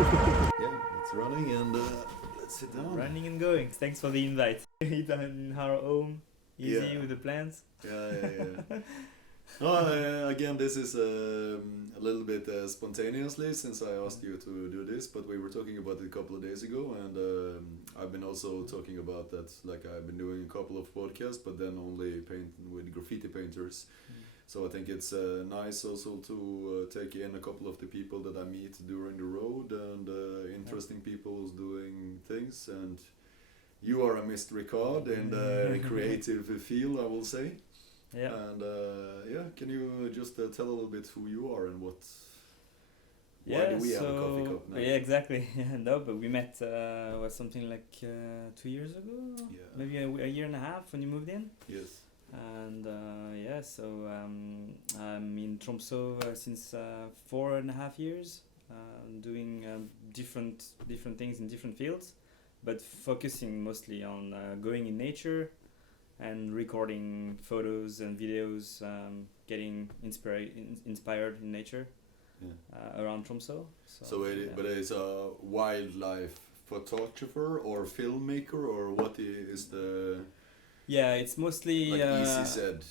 Yeah, it's running and let's sit down. Running and going. Thanks for the invite. In our home, easy Yeah. with the plans. Yeah. No, again, this is a little bit spontaneously since I asked you to do this, but we were talking about it a couple of days ago, and I've been also talking about that. Like I've been doing a couple of podcasts, but then only painting with graffiti painters. So I think it's nice also to take in a couple of the people that I meet during the road and interesting people who's doing things. And you are a mystery card in the creative field, I will say. Yeah. And can you just tell a little bit who you are and what? Why Yeah. do we have a So coffee cup now? yeah, exactly. No, but we met was something like 2 years ago, Yeah. maybe a year and a half when you moved in. Yes. And so I'm in Tromsø since 4.5 years, doing different things in different fields, but focusing mostly on going in nature and recording photos and videos, getting inspired in nature around Tromsø. But it's a wildlife photographer or filmmaker, or what is the? Yeah, it's mostly Like easy said,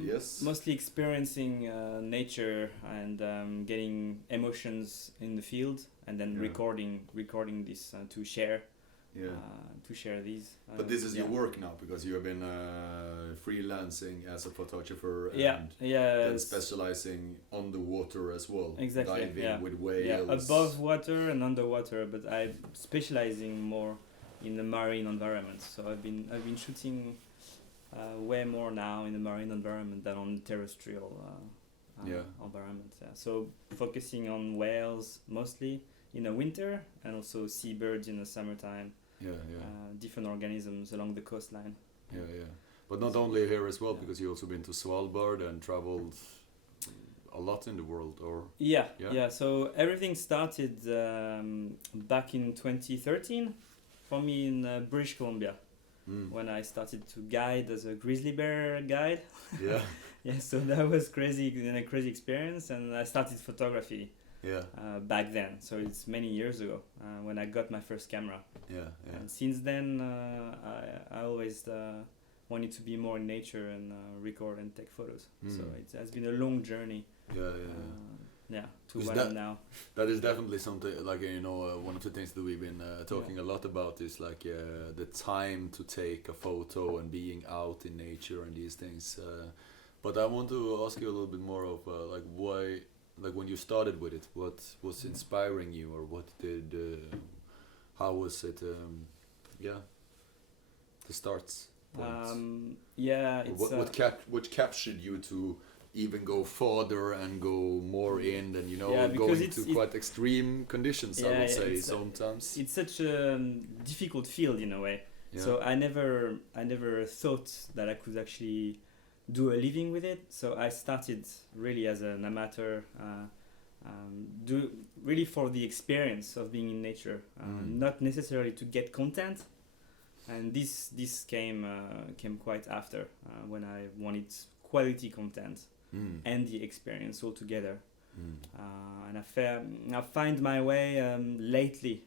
yes. mostly experiencing nature and getting emotions in the field, and then recording this to share. Yeah. To share these. But this is your work now, because you have been freelancing as a photographer and then specializing on the water as well. Exactly. Diving with whales. Yeah, above water and underwater, but I'm specializing more in the marine environment. So I've been shooting way more now in the marine environment than on the terrestrial environment. Yeah. So focusing on whales mostly in the winter, and also seabirds in the summertime. Different organisms along the coastline. But not only here as well, because you also been to Svalbard and traveled a lot in the world, or? Yeah. So everything started back in 2013 for me in British Columbia, when I started to guide as a grizzly bear guide. Yeah. So that was a crazy experience, and I started photography. Back then, so it's many years ago when I got my first camera. And since then, I always wanted to be more in nature and record and take photos. So it has been a long journey. To where I'm now. That is definitely something like one of the things that we've been talking a lot about is like the time to take a photo and being out in nature and these things. But I want to ask you a little bit more of like why. Like when you started with it, what was inspiring you, or what did, how was it, the starts? What captured you to even go farther and go more in, and go into quite extreme conditions, I would say sometimes. It's such a difficult field in a way. So I never thought that I could actually do a living with it. So I started really as an amateur, really for the experience of being in nature, not necessarily to get content. And this came quite after, when I wanted quality content and the experience all together. And I find my way lately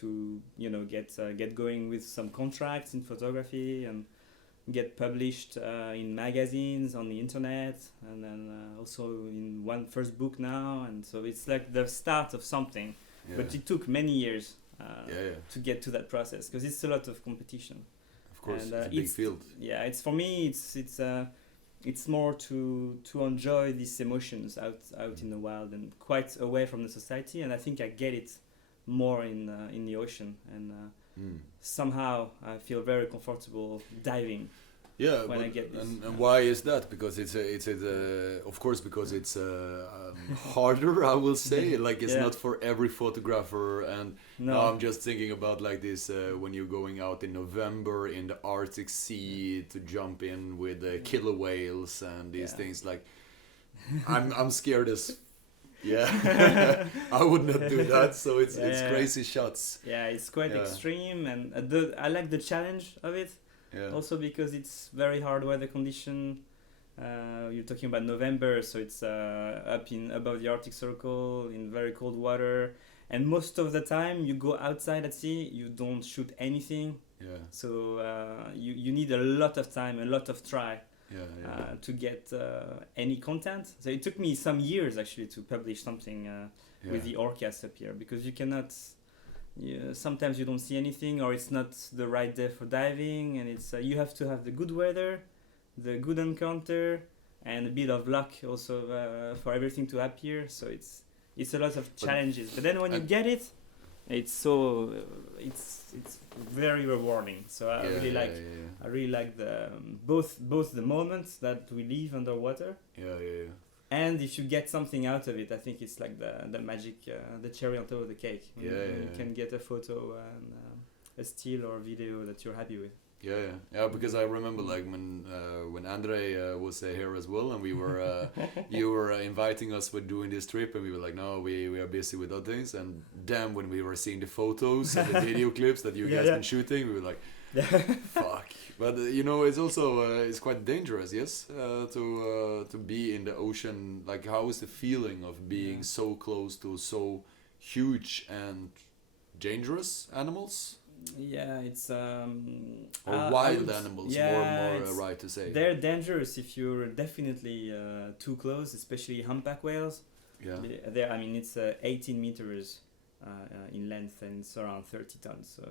to get going with some contracts in photography and get published in magazines, on the internet, and then also in one first book now. And so it's like the start of something, but it took many years to get to that process, because it's a lot of competition. Of course, and, it's a big field. Yeah, it's for me. It's more to enjoy these emotions out in the wild and quite away from the society. And I think I get it more in the ocean, and somehow I feel very comfortable diving. When I get this. And why is that? Because it's of course, because it's harder, I will say. Like it's not for every photographer. And now I'm just thinking about like this when you're going out in November in the Arctic Sea to jump in with killer whales and these things. Like I'm scared as. I would not do that. So it's crazy shots. Yeah, it's quite extreme, and I like the challenge of it. Also because it's very hard weather condition. You're talking about November, so it's up above the Arctic Circle in very cold water, And most of the time you go outside at sea, you don't shoot anything. Yeah. So you need a lot of time, a lot of try Yeah. to get any content. So it took me some years actually to publish something with the orcas up here, because you cannot. Sometimes you don't see anything, or it's not the right day for diving, and it's you have to have the good weather, the good encounter, and a bit of luck also for everything to appear. So it's a lot of challenges. But then when you get it, it's so it's very rewarding. So I really like the both the moments that we live underwater. Yeah. And if you get something out of it, I think it's like the magic, the cherry on top of the cake. You can get a photo and a still or video that you're happy with. Yeah. Because I remember like when Andre was here as well, and we were you were inviting us for doing this trip, and we were like, no, we are busy with other things. And then when we were seeing the photos and the video clips that you guys been shooting, we were like, fuck. But it's also it's quite dangerous, yes, to be in the ocean. Like, how is the feeling of being so close to so huge and dangerous animals? Yeah, it's or wild animals, more right to say. They're dangerous if you're definitely too close, especially humpback whales. Yeah. I mean, it's 18 meters in length, and it's around 30 tons. So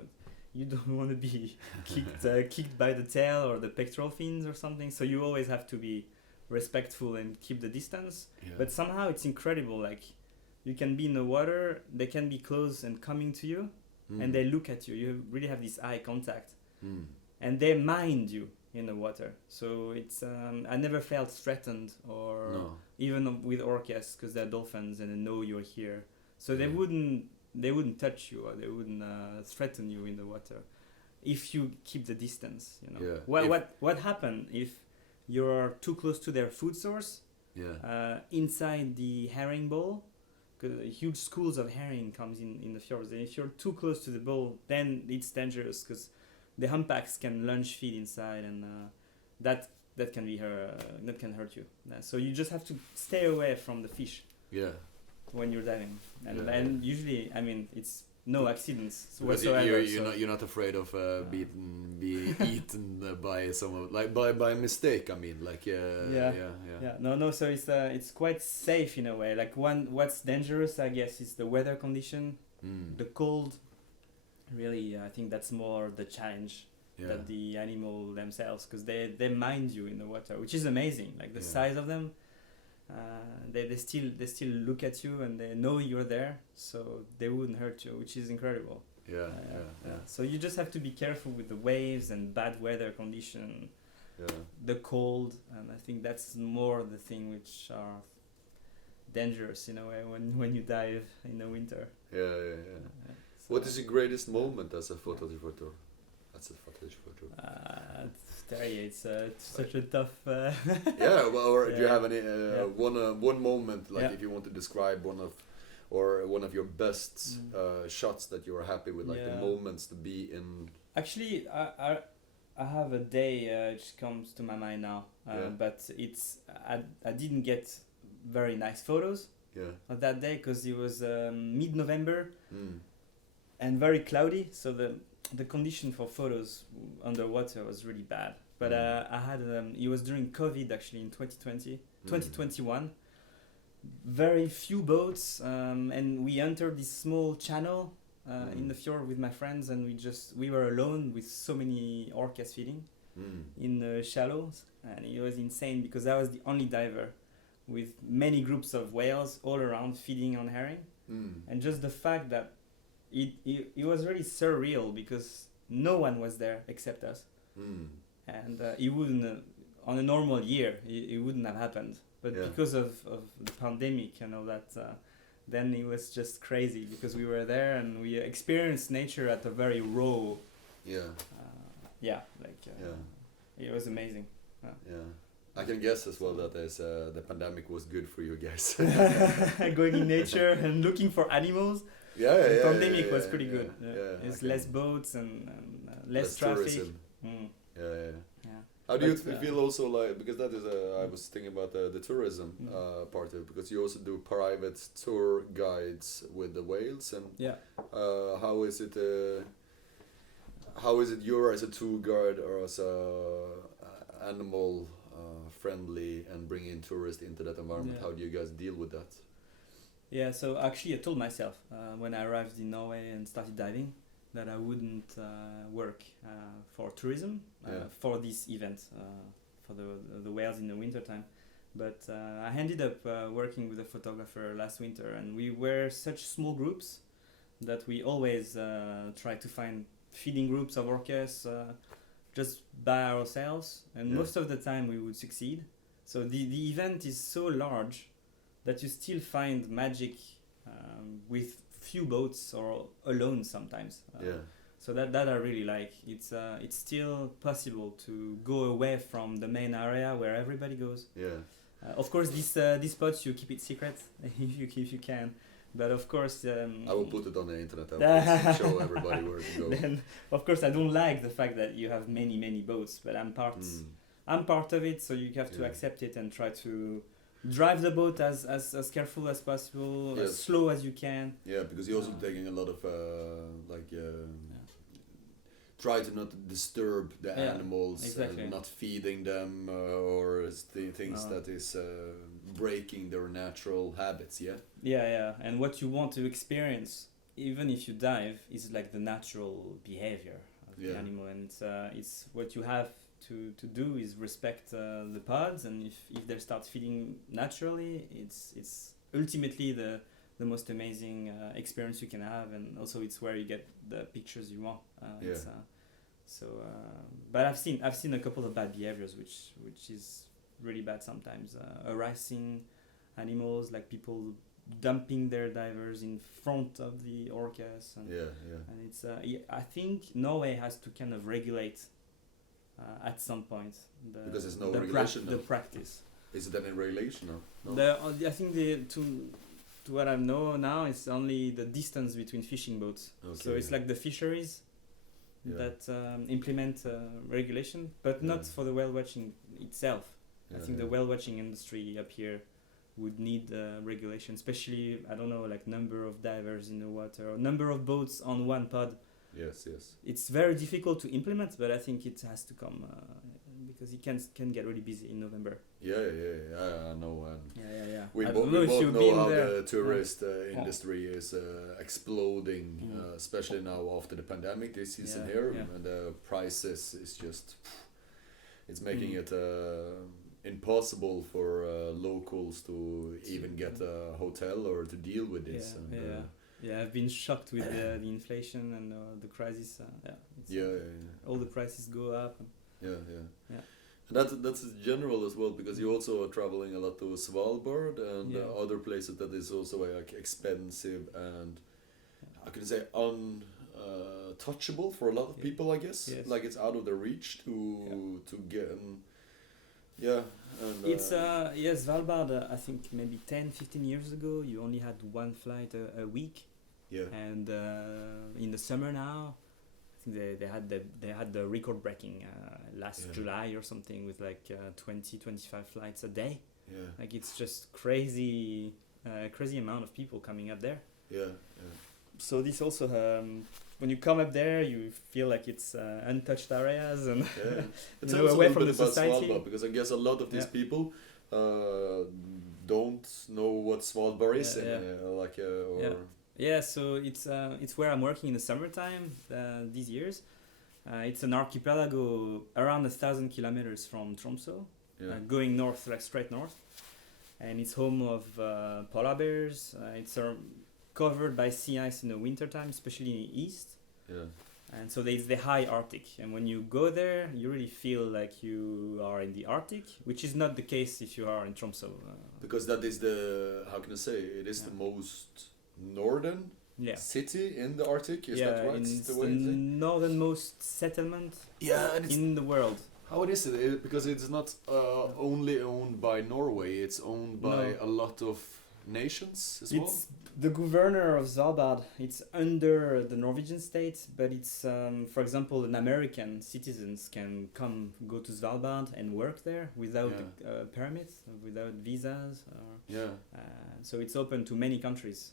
you don't want to be kicked by the tail or the pectoral fins or something. So you always have to be respectful and keep the distance. Yeah. But somehow it's incredible. Like, you can be in the water, they can be close and coming to you. And they look at you. You really have this eye contact, and they mind you in the water. So it's I never felt threatened, or even with orcas, because they're dolphins and they know you're here. So they wouldn't touch you, or they wouldn't threaten you in the water if you keep the distance. What happens if you're too close to their food source? Inside the herring bowl. Because huge schools of herring comes in the fjords, and if you're too close to the bowl, then it's dangerous, because the humpbacks can lunge feed inside, and that can hurt you. So you just have to stay away from the fish. When you're diving, and usually, I mean, it's no accidents whatsoever. You're not afraid of being eaten by someone, like by mistake. I mean, like No. So it's quite safe in a way. Like, what's dangerous, I guess, is the weather condition, the cold. Really, I think that's more the challenge than the animal themselves, because they mind you in the water, which is amazing. Like the size of them. They still look at you, and they know you're there, so they wouldn't hurt you, which is incredible. So you just have to be careful with the waves and bad weather condition, the cold, and I think that's more the thing which are dangerous in a way when you dive in the winter. What is the greatest moment as a photographer? It's such a tough. Do you have any one moment, like if you want to describe one of your best shots that you are happy with, like the moments to be in? Actually, I have a day which comes to my mind now, but it's I didn't get very nice photos of that day, because it was mid-November and very cloudy, so the condition for photos underwater was really bad. But I had it was during COVID, actually, in 2021. Very few boats, and we entered this small channel in the fjord with my friends, and we were alone with so many orcas feeding in the shallows, and it was insane, because I was the only diver with many groups of whales all around feeding on herring, and just the fact that it was really surreal, because no one was there except us, and it wouldn't on a normal year it wouldn't have happened, but because of the pandemic and all that, then it was just crazy, because we were there and we experienced nature at a very raw it was amazing. I can guess as well that the pandemic was good for you guys. Going in nature and looking for animals. The pandemic was pretty good. It's less boats and less traffic. Tourism. How do you But, feel also like, because that is I was thinking about the tourism part of it, because you also do private tour guides with the whales, and Yeah. how is it you as a tour guide or as a animal friendly and bringing tourists into that environment? Yeah. How do you guys deal with that? Yeah, so actually I told myself when I arrived in Norway and started diving that I wouldn't work for tourism for this event, for the whales in the winter time. But I ended up working with a photographer last winter, and we were such small groups that we always try to find feeding groups of orcas just by ourselves, and most of the time we would succeed. So the event is so large that you still find magic with few boats or alone sometimes. So that I really like. It's still possible to go away from the main area where everybody goes. Of course, these spots you keep it secret if you can. But of course, I will put it on the internet and show everybody where to go. Then, of course, I don't like the fact that you have many boats, but I'm part of it, so you have to accept it and try to drive the boat as careful as possible, as slow as you can. Yeah, because you're also taking a lot of try to not disturb the animals and not feeding them or things that is breaking their natural habits. Yeah, and what you want to experience, even if you dive, is like the natural behavior of the animal, and it's what you have to do is respect the pods, and if they start feeding naturally, it's ultimately the most amazing experience you can have, and also it's where you get the pictures you want. But I've seen a couple of bad behaviors which is really bad sometimes. Harassing animals, like people dumping their divers in front of the orcas, and it's I think Norway has to kind of regulate at some point because there's no regulation the practice. Is it any regulation or no? I think to what I know now, it's only the distance between fishing boats. So it's like the fisheries that implement regulation, but not for the whale watching itself. I think the whale watching industry up here would need regulation, especially, I don't know, like number of divers in the water or number of boats on one pod. Yes. It's very difficult to implement, but I think it has to come because it can get really busy in November. I know. We I both know how the tourist industry is exploding, especially now after the pandemic this season here, and the prices is just it's making it impossible for locals to even get a hotel or to deal with this. I've been shocked with the inflation and the crisis. All the prices go up. And that's general as well, because you also are traveling a lot to Svalbard and other places that is also like expensive and I can say untouchable for a lot of people, I guess. Like it's out of their reach to get. It's Svalbard. I think maybe 10-15 years ago, you only had one flight a week. And in the summer now, I think they had the record breaking last July or something with like 20-25 flights a day. Like it's just crazy amount of people coming up there. So this also when you come up there, you feel like it's untouched areas and it's away from the society. Svalbard, because I guess a lot of these people don't know what Svalbard is so it's where I'm working in the summertime these years. It's an archipelago around 1,000 kilometers from Tromsø, going north, like straight north, and it's home of polar bears. It's covered by sea ice in the wintertime, especially in the east. And so there's the high Arctic, and when you go there, you really feel like you are in the Arctic, which is not the case if you are in Tromsø. Because that is the most northern city in the Arctic, is that right? It's the northernmost settlement in the world. How is it? Because it's not only owned by Norway, it's owned by a lot of nations as well? It's the governor of Svalbard. It's under the Norwegian state, but it's, for example, an American citizens can go to Svalbard and work there without permits, without visas. So it's open to many countries.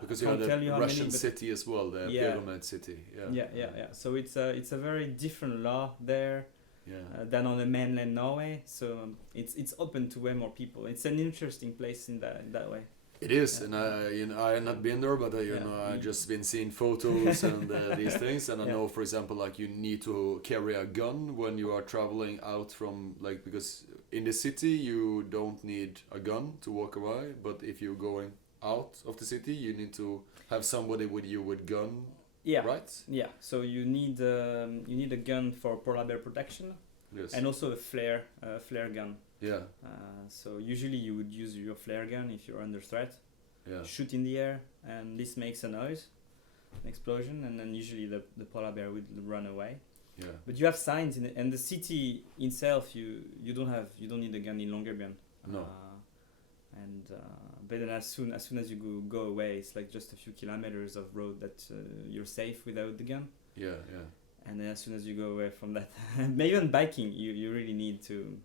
Because you have the Russian city as well, the Pyramid city. Yeah. So it's a very different law there. Than on the mainland Norway, so it's open to way more people. It's an interesting place in that way. It is, and I have not been there, but I just been seeing photos and these things, and I know, for example, like you need to carry a gun when you are traveling out from, like, because in the city you don't need a gun to walk away, but if you're going out of the city, you need to have somebody with you with gun. Right. Yeah. So you need a gun for polar bear protection. Yes. And also a flare gun. Yeah. So usually you would use your flare gun if you're under threat. Yeah. Shoot in the air, and this makes a noise, an explosion, and then usually the polar bear would run away. Yeah. But you have signs in it, and the city itself, you don't need a gun in Longyearbyen. No. But then as soon as you go away, it's like just a few kilometers of road that you're safe without the gun. Yeah. And then as soon as you go away from that, maybe on biking, you really need to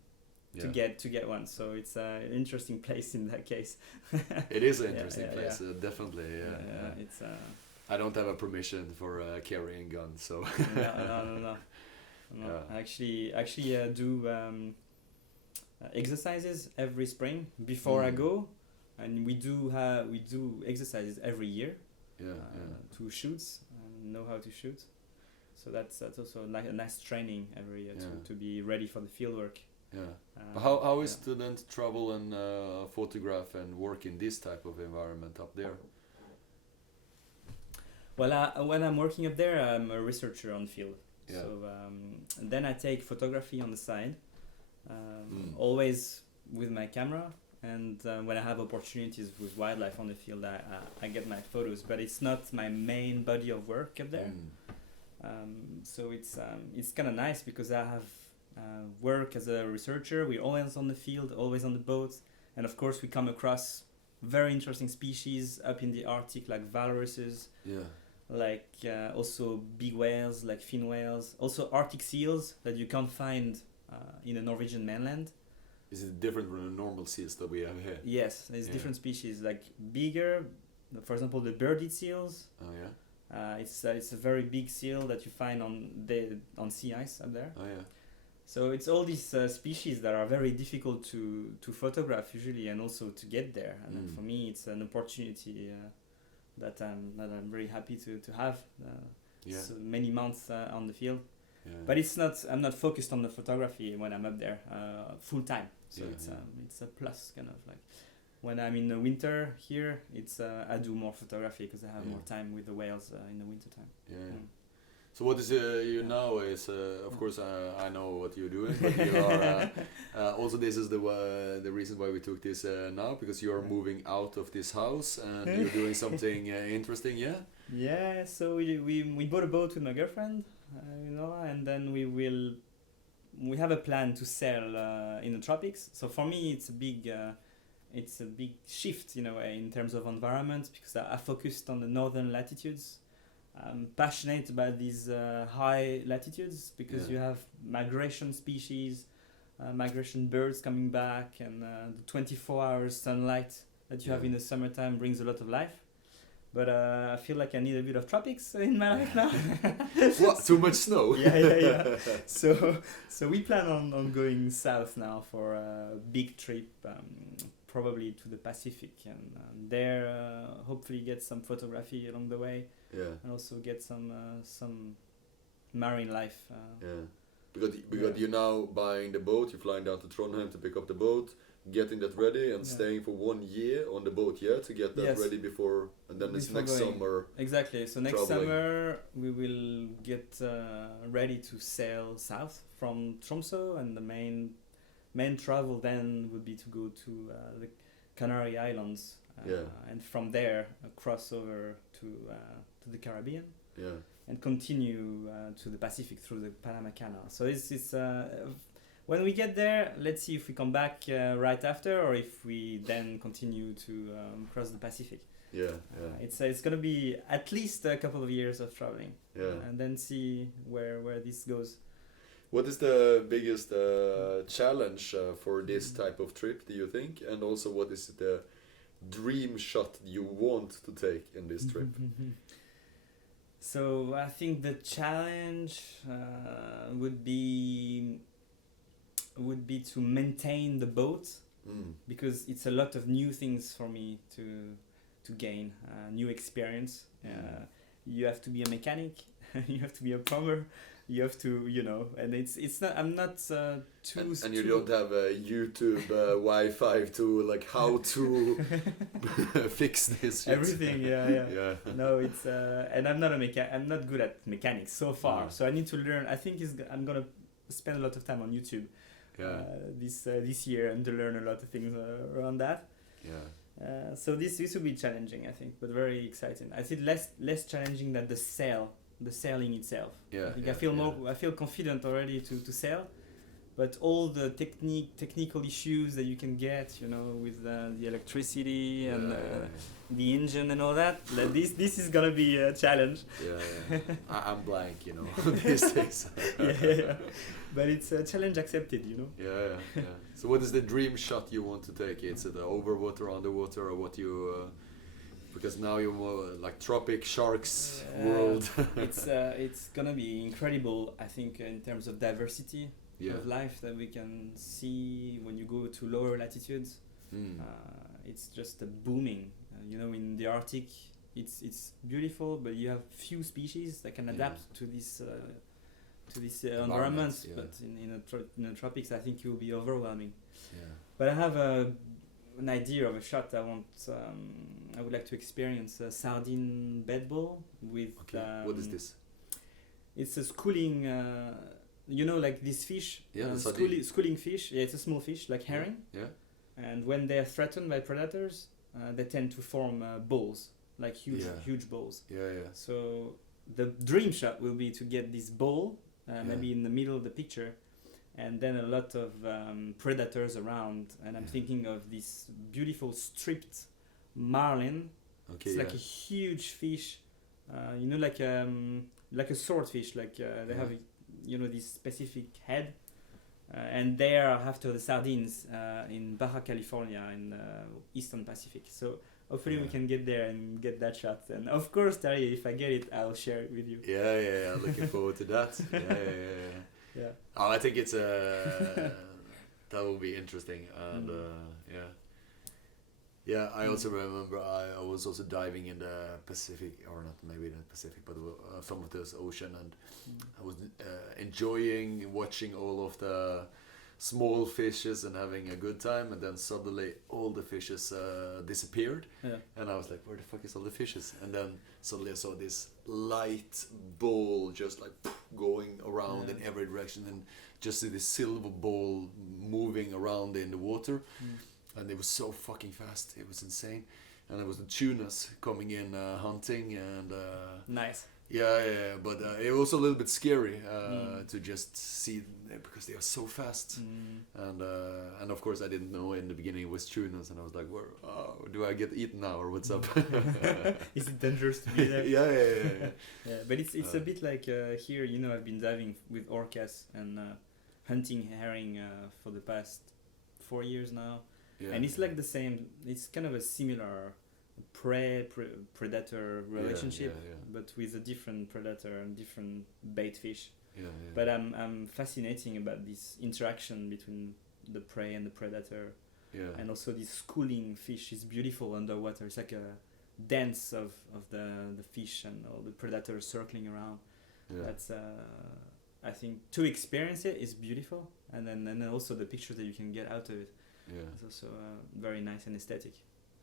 get one. So it's an interesting place in that case. It is an interesting place, definitely. Yeah. It's. I don't have a permission for carrying guns, so. No. I actually do exercises every spring before I go, and we do exercises every year. To shoot and know how to shoot. So that's also a nice training every year to be ready for the field work. Yeah. But how is to then travel and photograph and work in this type of environment up there? Well, when I'm working up there, I'm a researcher on field. Yeah. So then I take photography on the side, always with my camera. And when I have opportunities with wildlife on the field, I get my photos. But it's not my main body of work up there. So it's kind of nice because I have work as a researcher. We're always on the field, always on the boat, and of course we come across very interesting species up in the Arctic, like walruses. Like also big whales, like fin whales. Also Arctic seals that you can't find in the Norwegian mainland. Is it different from the normal seals that we have here? Yes, there's different species, like bigger. For example, the bearded seals. Oh yeah. It's a very big seal that you find on sea ice up there. Oh yeah. So it's all these species that are very difficult to photograph usually, and also to get there. And then for me, it's an opportunity that I'm very happy to have. So many months on the field. But I'm not focused on the photography when I'm up there full time. So it's a plus, kind of like. When I'm in the winter here, it's I do more photography because I have more time with the whales in the winter time. So what is you now is of course I know what you're doing, but you are also this is the reason why we took this now, because you are moving out of this house and you're doing something interesting. Yeah. So we bought a boat with my girlfriend, and then we have a plan to sail in the tropics. So for me, it's a big shift in a way in terms of environment, because I focused on the northern latitudes. I'm passionate about these high latitudes because you have migration species, migration birds coming back, and the 24 hours sunlight that you have in the summertime brings a lot of life. But I feel like I need a bit of tropics in my life now. What? Too much snow? Yeah. So we plan on going south now for a big trip, probably to the Pacific, and there hopefully get some photography along the way. And also get some marine life. Because you're now buying the boat, you're flying down to Trondheim to pick up the boat, getting that ready and staying for 1 year on the boat, to get that ready before, and then it's next summer. Exactly, so next summer we will get ready to sail south from Tromsø, and the main travel then would be to go to the Canary Islands, and from there cross over to the Caribbean, and continue to the Pacific through the Panama Canal. So it's when we get there, let's see if we come back right after, or if we then continue to cross the Pacific. Yeah. It's gonna be at least a couple of years of traveling. Yeah. And then see where this goes. What is the biggest challenge for this type of trip, do you think? And also, what is the dream shot you want to take in this trip? So I think the challenge would be to maintain the boat, because it's a lot of new things for me to gain, new experience. You have to be a mechanic, you have to be a plumber, you have to, and it's not, I'm not too... And you don't have a YouTube Wi-Fi to, like, how to fix this shit. Everything, yeah. No, it's, and I'm not good at mechanics so far, so I need to learn. I think I'm gonna spend a lot of time on YouTube this year, and to learn a lot of things around that. So this will be challenging, I think, but very exciting. I think less challenging than the sailing itself. I feel confident already to sail, but all the technical issues that you can get, with the electricity and the engine and all that, this is gonna be a challenge. I'm blank, these days. But it's a challenge accepted, So what is the dream shot you want to take? Is it over water, underwater, or what you... because now you're more like tropic sharks world. It's gonna be incredible, I think, in terms of diversity of life that we can see when you go to lower latitudes. It's just booming. In the Arctic, it's beautiful, but you have few species that can adapt to this environment. But in the tropics, I think it will be overwhelming. But I have an idea of a shot I want. I would like to experience a sardine bedbowl with. What is this? It's a schooling. Like this fish. Schooling fish. Yeah, it's a small fish like herring. And when they are threatened by predators, they tend to form balls, like huge balls. So the dream shot will be to get this ball, maybe in the middle of the picture, and then a lot of predators around. And I'm thinking of this beautiful striped marlin. It's like a huge fish, like a swordfish. Like they have, this specific head. And they are after the sardines in Baja California in Eastern Pacific. So hopefully we can get there and get that shot. And of course, Terry, if I get it, I'll share it with you. Looking forward to that. I think it's that will be interesting. And I also remember I was also diving in the Pacific, or not maybe the Pacific, but some of this ocean, and I was enjoying watching all of the small fishes and having a good time, and then suddenly all the fishes disappeared, and I was like, where the fuck is all the fishes? And then suddenly I saw this light ball just like going around in every direction, and just see this silver ball moving around in the water. And it was so fucking fast. It was insane. And it was the tunas coming in hunting, and nice. But it was a little bit scary to just see them because they are so fast. And of course I didn't know in the beginning it was tunas, and I was like, where do I get eaten now, or what's up? Is it dangerous to be there? Yeah. But it's a bit like here, I've been diving with orcas and hunting herring for the past 4 years now. And it's like the same. It's kind of a similar predator relationship, but with a different predator and different bait fish. But I'm fascinating about this interaction between the prey and the predator. And also this schooling fish is beautiful underwater. It's like a dance of the fish and all the predators circling around. That's I think to experience it is beautiful, and then also the pictures that you can get out of it. It's also very nice and aesthetic.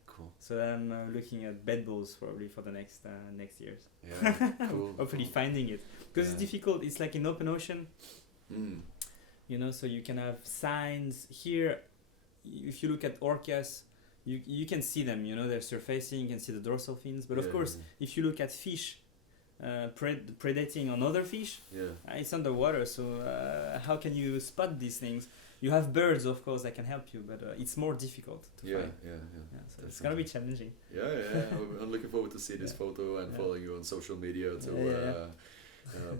Cool. So I'm looking at bed balls probably for the next years. Cool. Hopefully finding it, because it's difficult. It's like in open ocean. So you can have signs here. If you look at orcas, you can see them. They're surfacing. You can see the dorsal fins. But of course, if you look at fish, predating on other fish. It's underwater, so how can you spot these things? You have birds, of course, that can help you, but it's more difficult to find. So it's gonna be challenging. I'm looking forward to see this photo and following you on social media too.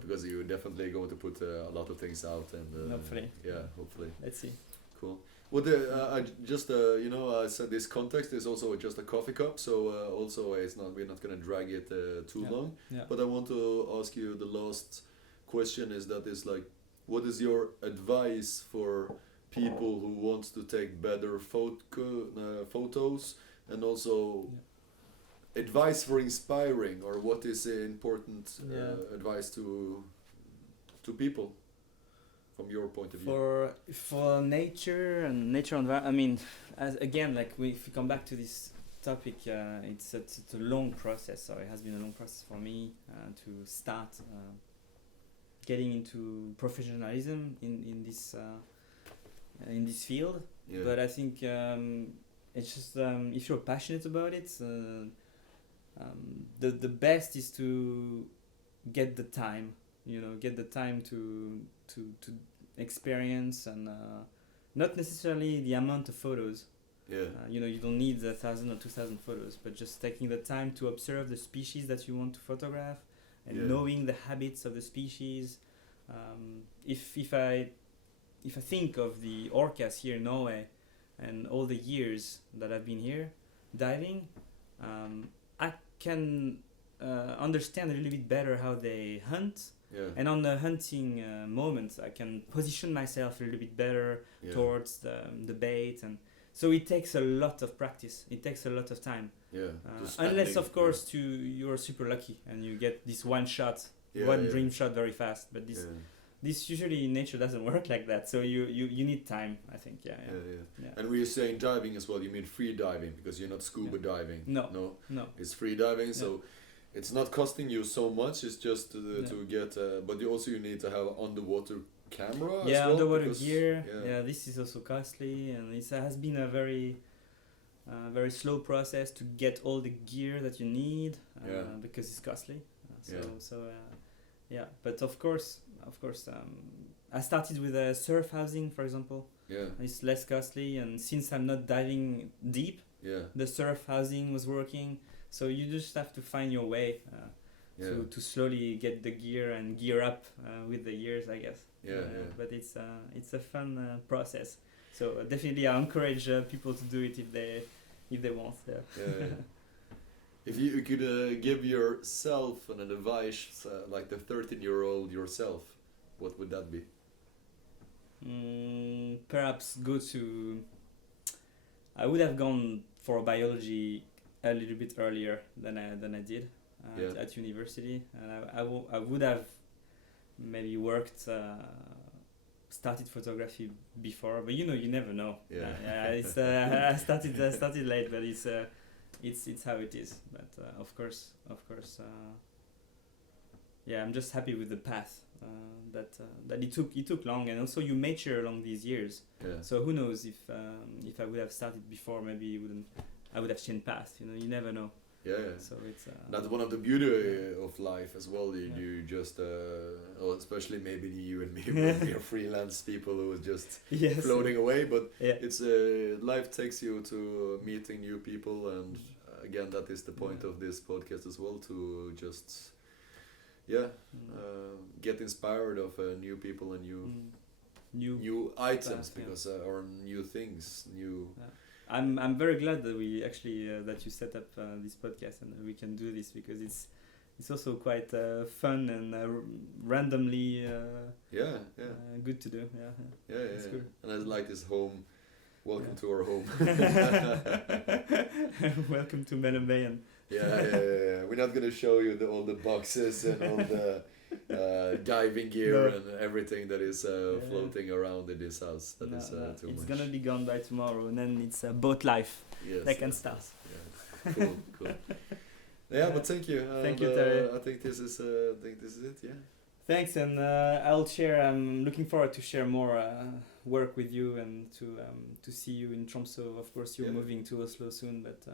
Because you're definitely going to put a lot of things out, and hopefully. Hopefully. Let's see. Cool. Well, I just I said this context is also just a coffee cup, so also it's not, we're not gonna drag it too long. But I want to ask you the last question is like, what is your advice for people who want to take better photos, and also advice for inspiring, or what is important advice to people from your point of view? For nature and nature environment, I mean, if we come back to this topic, it's a long process. So it has been a long process for me to start getting into professionalism in this field. But I think it's just if you're passionate about it, the best is to get the time. Get the time to experience, and not necessarily the amount of photos. You don't need 1,000 or 2,000 photos, but just taking the time to observe the species that you want to photograph, and knowing the habits of the species. If I think of the orcas here in Norway, and all the years that I've been here diving, I can understand a little bit better how they hunt. And on the hunting moment, I can position myself a little bit better towards the bait, and so it takes a lot of practice. It takes a lot of time. Unless, of course, you're super lucky and you get this one dream shot very fast. But this usually in nature doesn't work like that. So you need time, I think. And when you're saying diving as well, you mean free diving, because you're not scuba diving. No. It's free diving, so it's not costing you so much. It's just to get, but you need to have underwater camera. As well, underwater gear. This is also costly, and it has been a very slow process to get all the gear that you need because it's costly. But of course, I started with a surf housing, for example. It's less costly, and since I'm not diving deep, the surf housing was working. So you just have to find your way to slowly get the gear and gear up with the years, I guess. But it's a fun process. So definitely I encourage people to do it if they want. If you could give yourself an advice, like the 13-year-old yourself, what would that be? Perhaps I would have gone for biology a little bit earlier than I did at university, and I would have maybe started photography before, but you never know. It's I started late, but it's how it is. But of course, I'm just happy with the path that it took long, and also you mature along these years. So who knows if I would have started before, maybe I would have changed path. You never know. So it's that's one of the beauty of life as well. You just especially maybe you and me, we're freelance people who are just floating away. But it's life takes you to meeting new people, and again, that is the point of this podcast as well, to just get inspired of new people and new items, because or new things, new. I'm very glad that we actually that you set up this podcast and we can do this, because it's also quite fun and randomly good to do. It's good. And I like this home. Welcome to our home. Welcome to Melon Bay. And We're not gonna show you all the boxes and all the diving gear and everything that is floating around in this house. That is too much. It's gonna be gone by tomorrow, and then it's boat life that can start. Cool. But thank you. Thank you, Terry. I think this is it. Thanks, and I'm looking forward to share more work with you, and to see you in Tromsø. Of course, you're moving to Oslo soon, but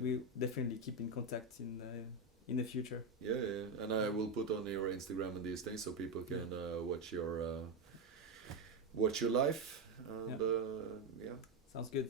we definitely keep in contact in the future. Yeah, and I will put on your Instagram and these things so people can watch your life. And Sounds good.